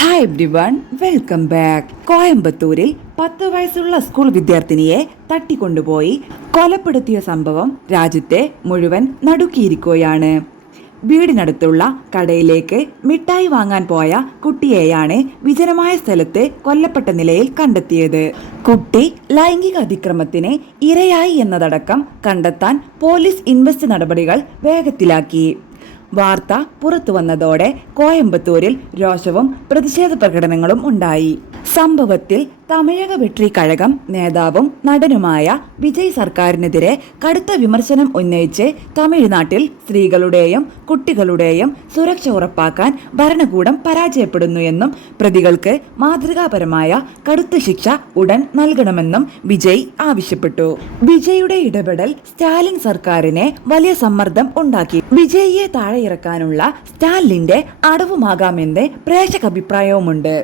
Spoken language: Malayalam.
Hi everyone, welcome back. കോയമ്പത്തൂരിൽ 10 വയസ്സുള്ള സ്കൂൾ വിദ്യാർത്ഥിനിയെ തട്ടിക്കൊണ്ടുപോയി കൊലപ്പെടുത്തിയ സംഭവം രാജ്യത്തെ മുഴുവൻ നടുക്കിയിരിക്കുകയാണ്. വീടിനടുത്തുള്ള കടയിലേക്ക് മിഠായി വാങ്ങാൻ പോയ കുട്ടിയെയാണ് വിജനമായ സ്ഥലത്ത് കൊല്ലപ്പെട്ട നിലയിൽ കണ്ടെത്തിയത്. കുട്ടി ലൈംഗിക അതിക്രമത്തിന് ഇരയായി എന്നതടക്കം കണ്ടെത്താൻ പോലീസ് ഇൻവെസ്റ്റ് നടപടികൾ വേഗത്തിലാക്കി. വാർത്ത പുറത്തു വന്നതോടെ കോയമ്പത്തൂരിൽ രോഷവും പ്രതിഷേധ പ്രകടനങ്ങളും ഉണ്ടായി. സംഭവത്തിൽ തമിഴക വെട്രി കഴകം നേതാവും നടനുമായ വിജയ് സർക്കാരിനെതിരെ കടുത്ത വിമർശനം ഉന്നയിച്ച് തമിഴ്നാട്ടിൽ സ്ത്രീകളുടെയും കുട്ടികളുടെയും സുരക്ഷ ഉറപ്പാക്കാൻ ഭരണകൂടം പരാജയപ്പെടുന്നു എന്നും പ്രതികൾക്ക് മാതൃകാപരമായ കടുത്ത ശിക്ഷ ഉടൻ നൽകണമെന്നും വിജയ് ആവശ്യപ്പെട്ടു. വിജയുടെ ഇടപെടൽ സ്റ്റാലിൻ സർക്കാരിനെ വലിയ സമ്മർദ്ദം ഉണ്ടാക്കി. വിജയിയെ താഴെയിറക്കാനുള്ള സ്റ്റാലിന്റെ അടവുമാകാമെന്ന് പ്രേക്ഷക അഭിപ്രായവുമുണ്ട്.